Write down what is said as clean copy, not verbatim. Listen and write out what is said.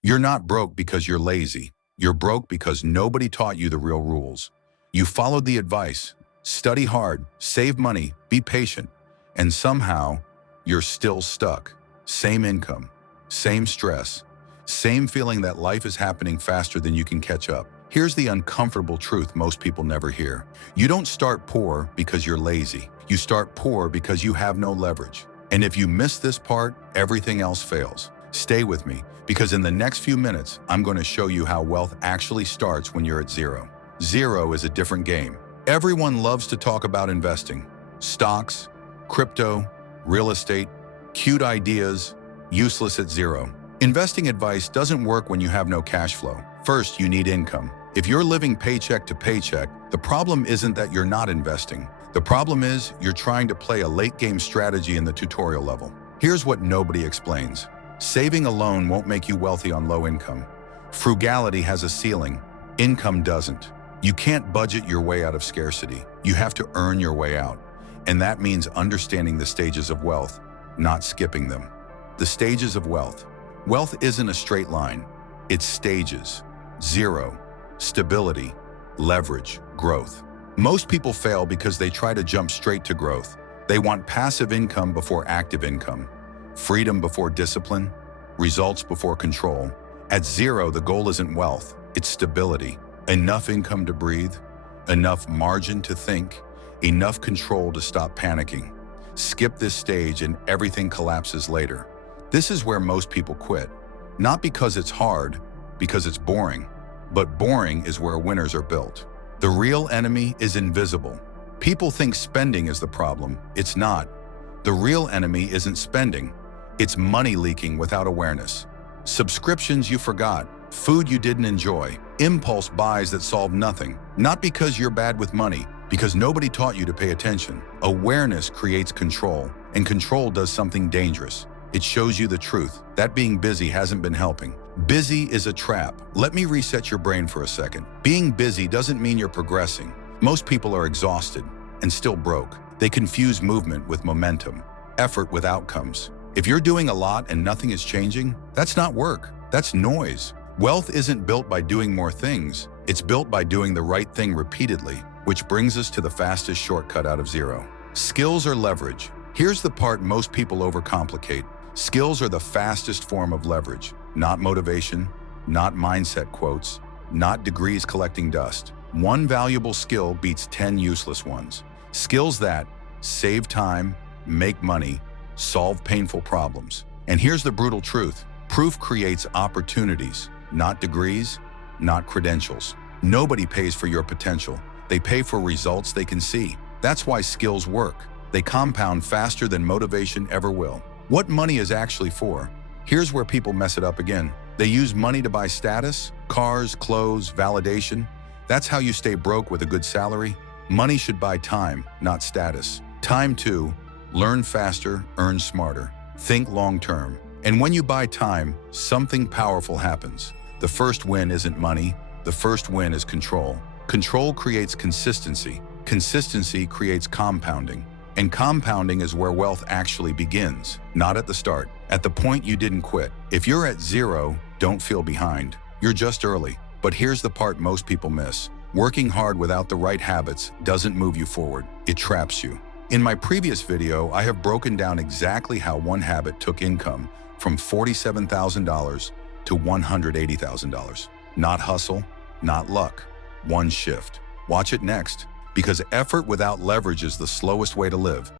You're not broke because you're lazy. You're broke because nobody taught you the real rules. You followed the advice, study hard, save money, be patient, and somehow you're still stuck. Same income, same stress, same feeling that life is happening faster than you can catch up. Here's the uncomfortable truth most people never hear. You don't start poor because you're lazy. You start poor because you have no leverage. And if you miss this part, everything else fails. Stay with me, because in the next few minutes, I'm going to show you how wealth actually starts when you're at zero. Zero is a different game. Everyone loves to talk about investing. Stocks, crypto, real estate, cute ideas, useless at zero. Investing advice doesn't work when you have no cash flow. First, you need income. If you're living paycheck to paycheck, the problem isn't that you're not investing. The problem is you're trying to play a late-game strategy in the tutorial level. Here's what nobody explains. Saving alone won't make you wealthy on low income. Frugality has a ceiling. Income doesn't. You can't budget your way out of scarcity. You have to earn your way out. And that means understanding the stages of wealth, not skipping them. The stages of wealth. Wealth isn't a straight line. It's stages. Zero, stability, leverage, growth. Most people fail because they try to jump straight to growth. They want passive income before active income, freedom before discipline, results before control. At zero, the goal isn't wealth, it's stability. Enough income to breathe, enough margin to think, enough control to stop panicking. Skip this stage and everything collapses later. This is where most people quit. Not because it's hard, because it's boring. But boring is where winners are built. The real enemy is invisible. People think spending is the problem. It's not. The real enemy isn't spending. It's money leaking without awareness. Subscriptions you forgot, food you didn't enjoy, impulse buys that solve nothing. Not because you're bad with money, because nobody taught you to pay attention. Awareness creates control, and control does something dangerous. It shows you the truth, that being busy hasn't been helping. Busy is a trap. Let me reset your brain for a second. Being busy doesn't mean you're progressing. Most people are exhausted and still broke. They confuse movement with momentum, effort with outcomes. If you're doing a lot and nothing is changing, that's not work, that's noise. Wealth isn't built by doing more things, it's built by doing the right thing repeatedly, which brings us to the fastest shortcut out of zero. Skills or leverage. Here's the part most people overcomplicate. Skills are the fastest form of leverage, not motivation, not mindset quotes, not degrees collecting dust. One valuable skill beats 10 useless ones. Skills that save time, make money, solve painful problems. And here's the brutal truth. Proof creates opportunities, not degrees, not credentials. Nobody pays for your potential. They pay for results they can see. That's why skills work. They compound faster than motivation ever will. What money is actually for? Here's where people mess it up again. They use money to buy status, cars, clothes, validation. That's how you stay broke with a good salary. Money should buy time, not status. Time to learn faster, earn smarter, think long-term. And when you buy time, something powerful happens. The first win isn't money. The first win is control. Control creates consistency. Consistency creates compounding. And compounding is where wealth actually begins, not at the start, at the point you didn't quit. If you're at zero, don't feel behind. You're just early. But here's the part most people miss. Working hard without the right habits doesn't move you forward. It traps you. In my previous video, I have broken down exactly how one habit took income from $47,000 to $180,000. Not hustle, not luck. One shift. Watch it next. Because effort without leverage is the slowest way to live.